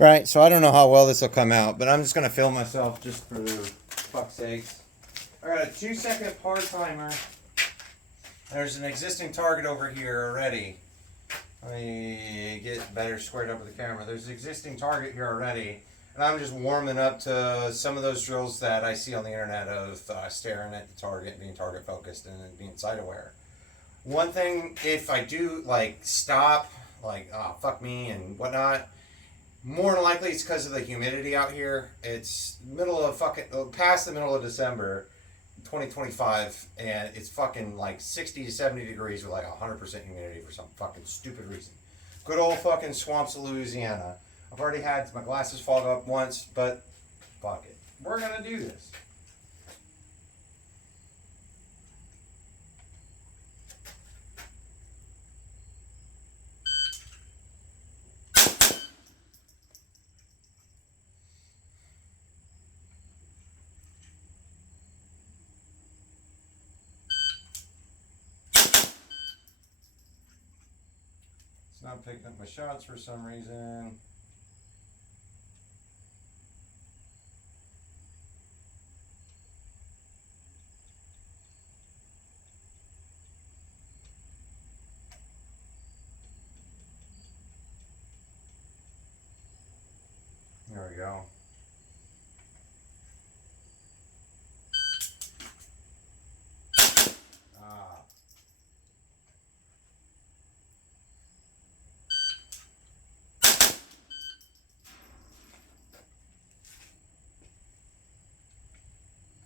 Right, so I don't know how well this will come out, but I'm just going to film myself just for fuck's sakes. I got a 2-second par timer. There's an existing target over here already. Let me get better squared up with the camera. There's an existing target here already. And I'm just warming up to some of those drills that I see on the internet of staring at the target, being target focused, and being sight aware. One thing, if I do like stop, like fuck me and whatnot, more than likely it's because of the humidity out here. It's past the middle of December, 2025, and it's fucking like 60 to 70 degrees with like 100% humidity for some fucking stupid reason. Good old fucking swamps of Louisiana. I've already had my glasses fog up once, but fuck it. We're gonna do this. It's not picking up my shots for some reason. There we go. Ah.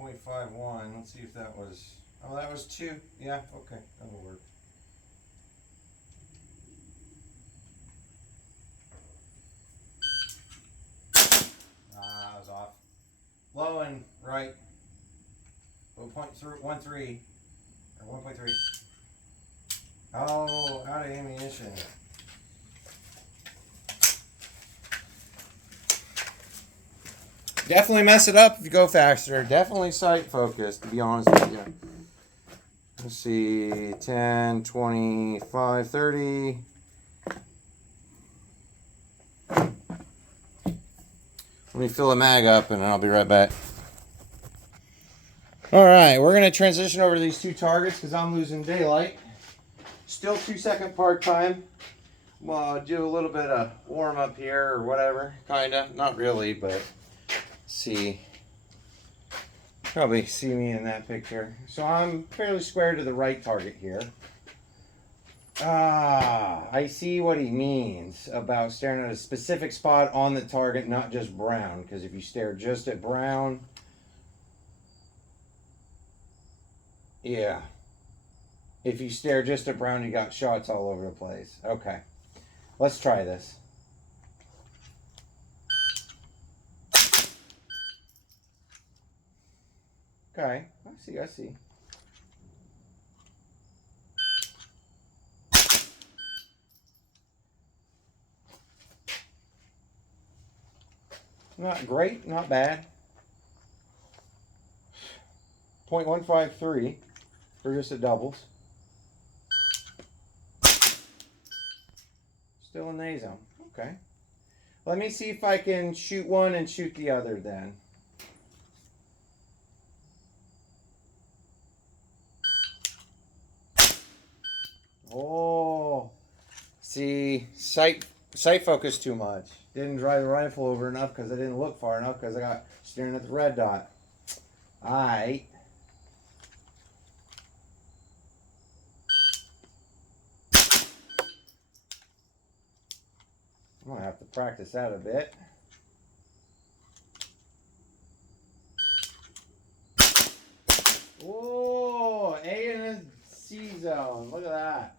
0.51. Let's see if that was. Oh, that was 2. Yeah, okay. That'll work. I was off. Low and right. 1.13 or 1.3. Oh, out of ammunition. Definitely mess it up if you go faster. Definitely sight focused, to be honest with you. Let's see, 10, 25, 30. Let me fill a mag up and I'll be right back. Alright, we're going to transition over to these two targets because I'm losing daylight. Still 2-second part time. Well, I'll do a little bit of warm up here or whatever. Kinda. Not really, but see. Probably see me in that picture. So I'm fairly square to the right target here. I see what he means about staring at a specific spot on the target, not just brown. Because if you stare just at brown, yeah. If you stare just at brown, you got shots all over the place. Okay. Let's try this. Okay. I see. Not great, not bad. 0.153 for just a doubles. Still in the A zone. Okay. Let me see if I can shoot one and shoot the other then. Oh, see, sight focus too much. Didn't drive the rifle over enough because I didn't look far enough because I got staring at the red dot. Alright. I'm gonna have to practice that a bit. Oh, A in the C zone. Look at that.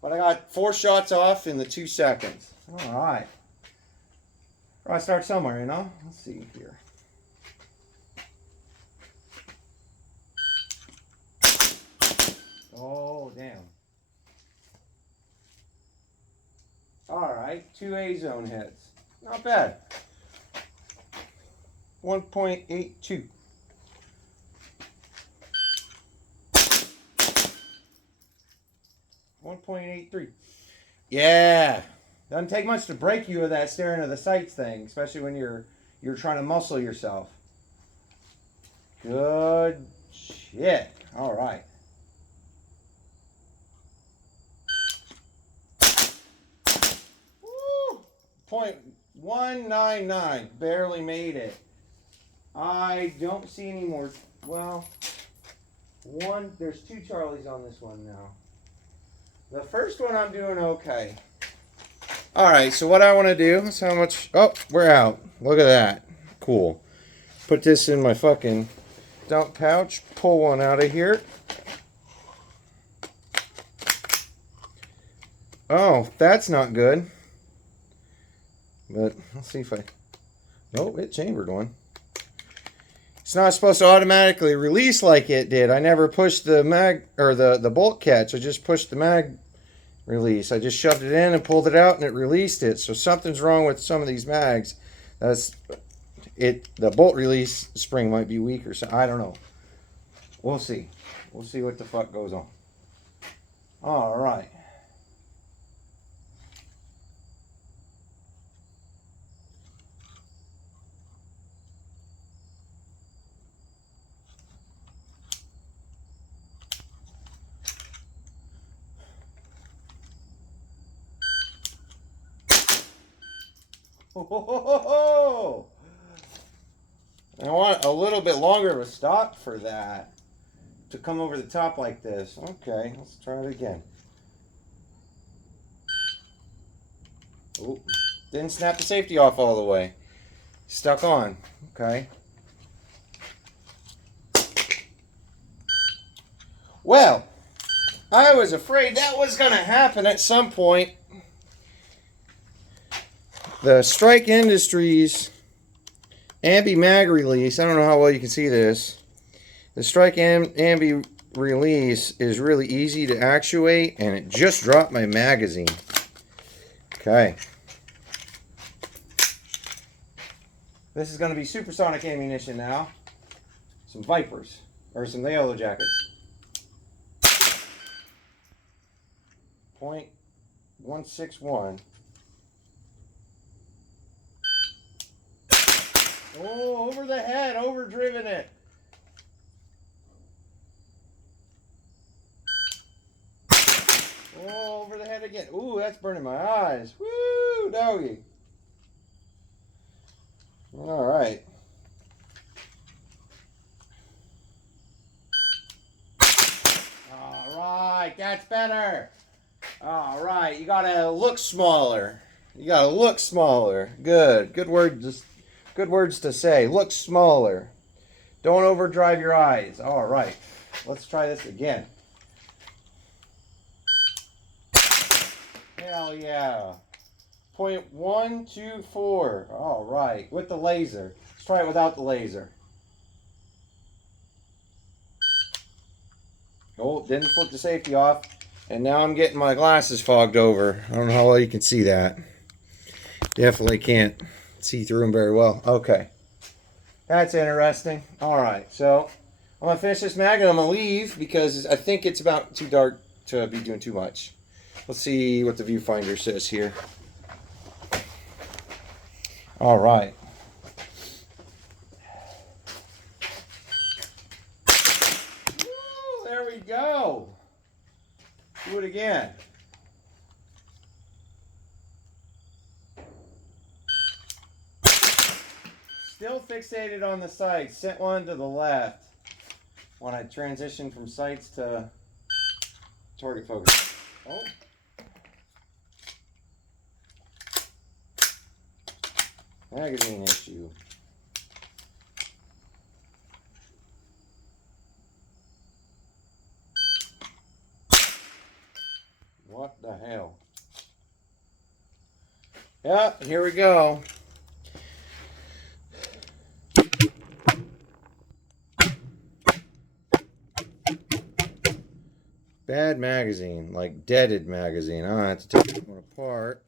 But I got 4 shots off in the 2 seconds. Alright. I start somewhere, you know? Let's see here. Oh, damn. Alright, 2 A zone hits. Not bad. 1.82. 1.83. Yeah. Doesn't take much to break you of that staring at the sights thing, especially when you're trying to muscle yourself. Good shit. All right. Woo! 0.199. Barely made it. I don't see any more. Well, there's 2 Charlies on this one now. The first one I'm doing okay. All right, so what I want to do is how much. Oh, we're out. Look at that. Cool. Put this in my fucking dump pouch. Pull one out of here. Oh, that's not good. But let's see if I. Nope, it chambered one. It's not supposed to automatically release like it did. I never pushed the mag or the bolt catch. I just pushed the mag release. I just shoved it in and pulled it out and it released it. So something's wrong with some of these mags. That's it. The bolt release spring might be weak or something. I don't know. We'll see. We'll see what the fuck goes on. All right. Oh, I want a little bit longer of a stop for that to come over the top like this. Okay, let's try it again. Oh, didn't snap the safety off all the way. Stuck on. Okay. Well, I was afraid that was going to happen at some point. The Strike Industries Ambi mag release, I don't know how well you can see this. The Strike Ambi release is really easy to actuate, and it just dropped my magazine. Okay. This is going to be supersonic ammunition now. Some Vipers, or some Yellow Jackets. 0.161. Oh, over the head, overdriven it. Oh, over the head again. Ooh, that's burning my eyes. Woo, doggy. All right. All right, that's better. All right, you gotta look smaller. You gotta look smaller. Good. Good word. Just good words to say. Look smaller. Don't overdrive your eyes. All right. Let's try this again. Hell yeah. 0.124. All right. With the laser. Let's try it without the laser. Oh, didn't flip the safety off. And now I'm getting my glasses fogged over. I don't know how well you can see that. Definitely can't see through them very well. Okay. That's interesting. All right. So I'm going to finish this mag and I'm going to leave because I think it's about too dark to be doing too much. Let's see what the viewfinder says here. All right. Woo, there we go. Do it again. Still fixated on the sights. Sent one to the left when I transitioned from sights to target focus. Oh. Magazine issue. What the hell? Yeah, here we go. Bad magazine, like deaded magazine. I have to take this one apart.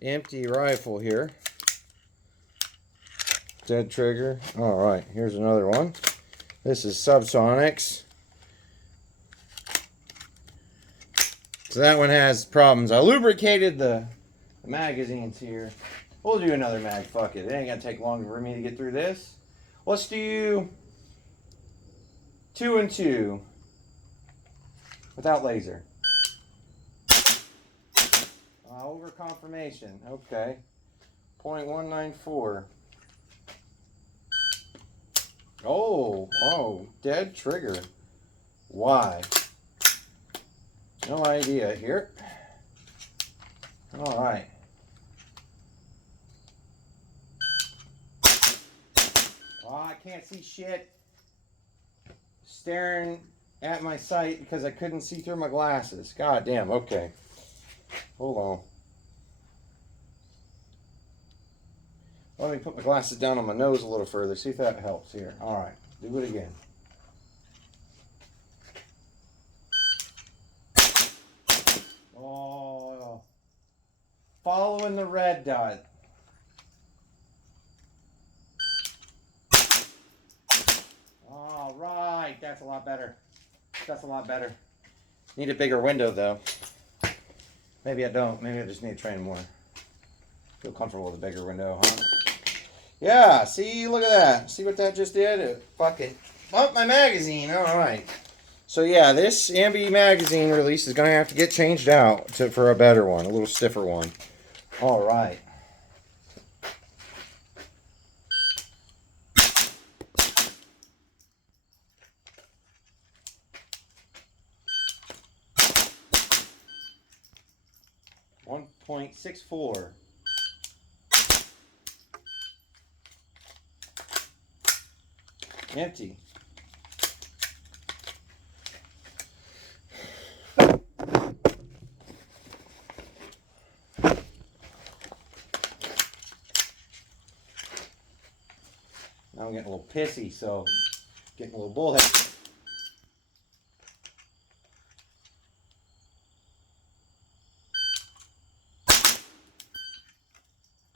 Empty rifle here. Dead trigger. All right, here's another one. This is Subsonics. So that one has problems. I lubricated the magazines here. We'll do another mag. Fuck it. It ain't gonna take long for me to get through this. Let's do 2 and 2 without laser. Over confirmation. Okay. 0.194. Oh, dead trigger. Why? No idea here. All right. Oh, I can't see shit. Staring at my sight because I couldn't see through my glasses. God damn. Okay. Hold on. Let me put my glasses down on my nose a little further. See if that helps here. All right. Do it again. Oh. Following the red dot. All right. That's a lot better. That's a lot better. Need a bigger window, though. Maybe I don't. Maybe I just need to train more. Feel comfortable with a bigger window, huh? Yeah, see, look at that. See what that just did? It fucking bumped my magazine. All right. So yeah, this Ambi magazine release is going to have to get changed out for a better one, a little stiffer one. All right. .64. Empty. Now I'm getting a little pissy, so getting a little bullhead.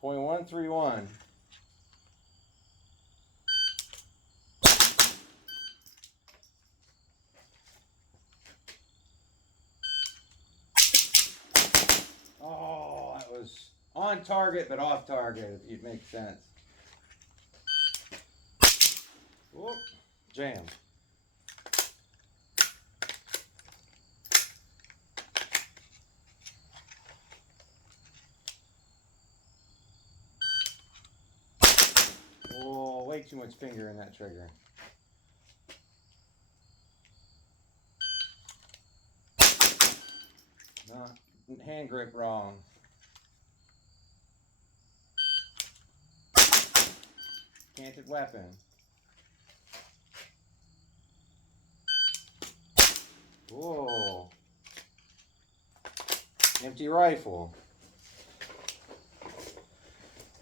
0.131. Oh, that was on target but off target, if it makes sense. Whoop, jam. Oh, way too much finger in that trigger. No, hand grip wrong. Canted weapon. Whoa. Empty rifle.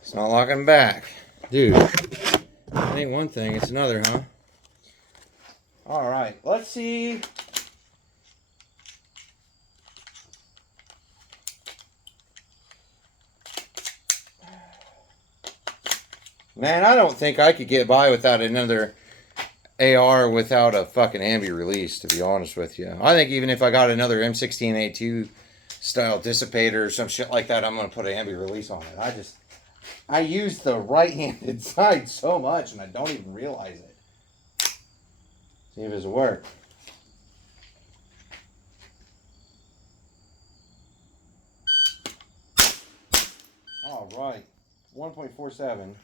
It's not locking back. Dude, that ain't one thing, it's another, huh? Alright, let's see. Man, I don't think I could get by without another AR without a fucking Ambi release, to be honest with you. I think even if I got another M16A2 style dissipator or some shit like that, I'm going to put an Ambi release on it. I use the right-handed side so much, and I don't even realize it. See if it's work. All right, 1.47.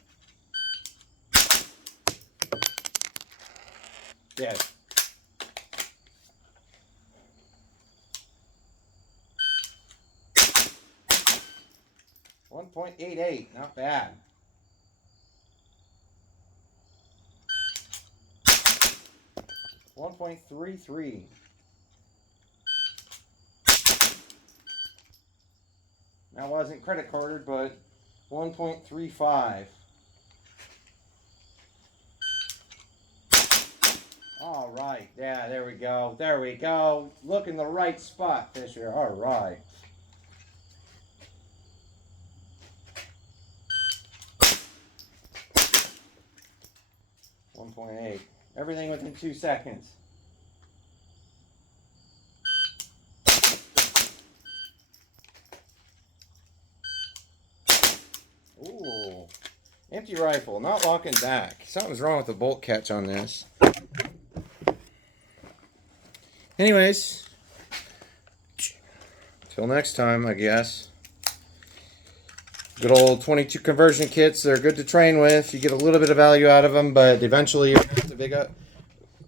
Dead. .88, not bad. .33. That wasn't credit carded, but 1.35. All right, yeah, there we go. There we go. Look in the right spot, Fisher. All right. 1.8. Everything within 2 seconds. Empty rifle, not locking back. Something's wrong with the bolt catch on this. Anyways, till next time, I guess. Good old 22 conversion kits. They're good to train with. You get a little bit of value out of them, but eventually you have to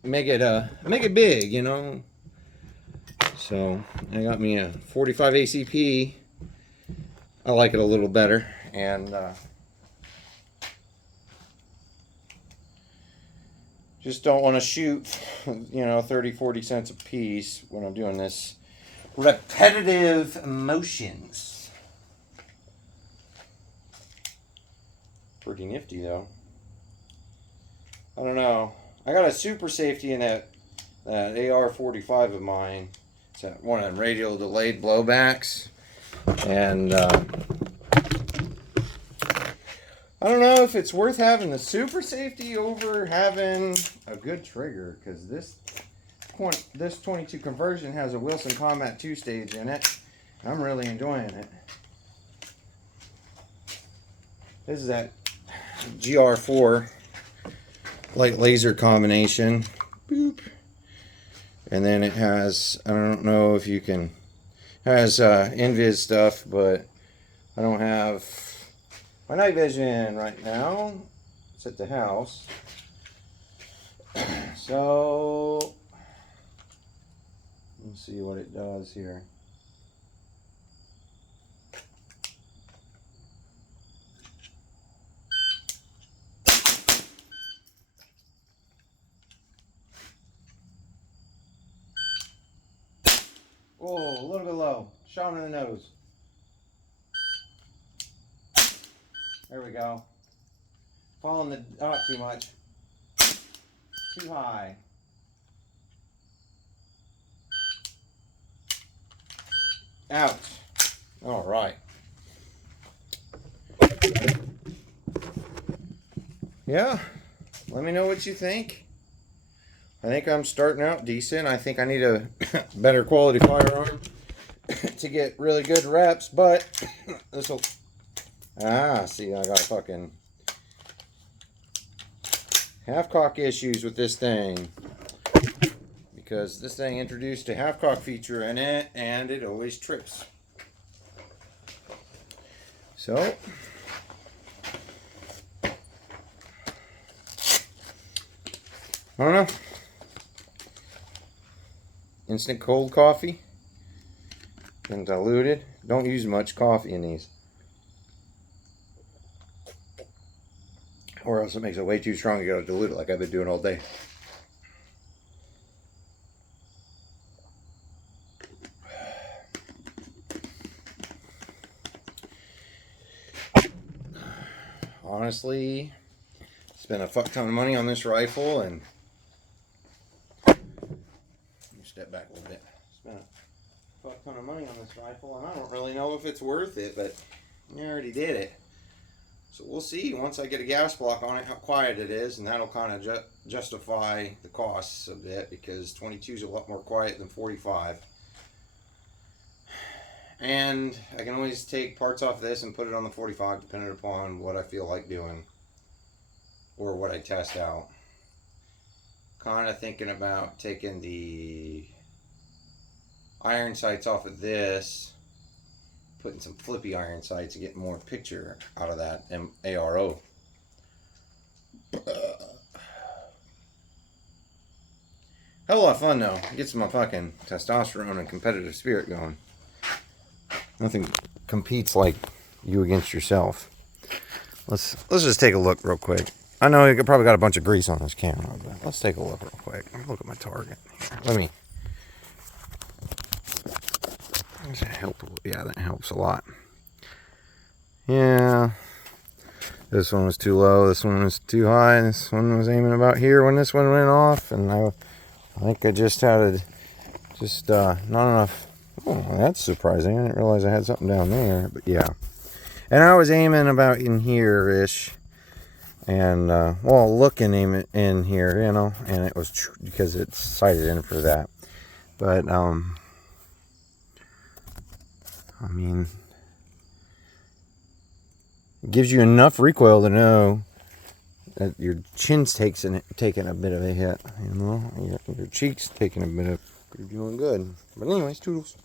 make it big, you know. So I got me a 45 ACP. I like it a little better, and just don't want to shoot, 30-40 cents a piece when I'm doing this repetitive motions. Pretty nifty though. I don't know. I got a super safety in that AR-45 of mine. It's one of them radial delayed blowbacks, and I don't know if it's worth having the super safety over having a good trigger, because this 22 conversion has a Wilson Combat 2 stage in it. I'm really enjoying it. This is that GR4 light laser combination. Boop. And then it has, I don't know if you can, has Invis stuff, but I don't have my night vision right now. It's at the house. So let's see what it does here. Oh, a little bit low. Shot in the nose. There we go. Following the dot too much. Too high. Ouch. All right. Yeah. Let me know what you think. I think I'm starting out decent. I think I need a better quality firearm to get really good reps, but this will... see, I got fucking half-cock issues with this thing, because this thing introduced a half-cock feature in it, and it always trips. So I don't know. Instant cold coffee and diluted. Don't use much coffee in these, or else it makes it way too strong. You gotta dilute it like I've been doing all day. Honestly, spent a fuck ton of money on this rifle, and step back a little bit. Spent a fuck ton of money on this rifle, and I don't really know if it's worth it, but I already did it. So we'll see once I get a gas block on it how quiet it is, and that'll kind of justify the costs a bit, because 22 is a lot more quiet than 45. And I can always take parts off this and put it on the 45 depending upon what I feel like doing or what I test out. Kind of thinking about taking the iron sights off of this, putting some flippy iron sights and getting more picture out of that ARO. Hell of a lot of fun though. Gets my fucking testosterone and competitive spirit going. Nothing competes like you against yourself. Let's just take a look real quick. I know you probably got a bunch of grease on this camera, but let's take a look real quick. Look at my target. Let me. Does that help? Yeah, that helps a lot. Yeah. This one was too low. This one was too high. This one was aiming about here when this one went off, and I think I just had not enough. Oh, that's surprising. I didn't realize I had something down there, but yeah. And I was aiming about in here-ish, and, looking aim in here, and it was because it's sighted in for that. But, I mean, It gives you enough recoil to know that your chin's taking a bit of a hit. You know, your cheek's taking a bit of. You're doing good. But anyways, toodles.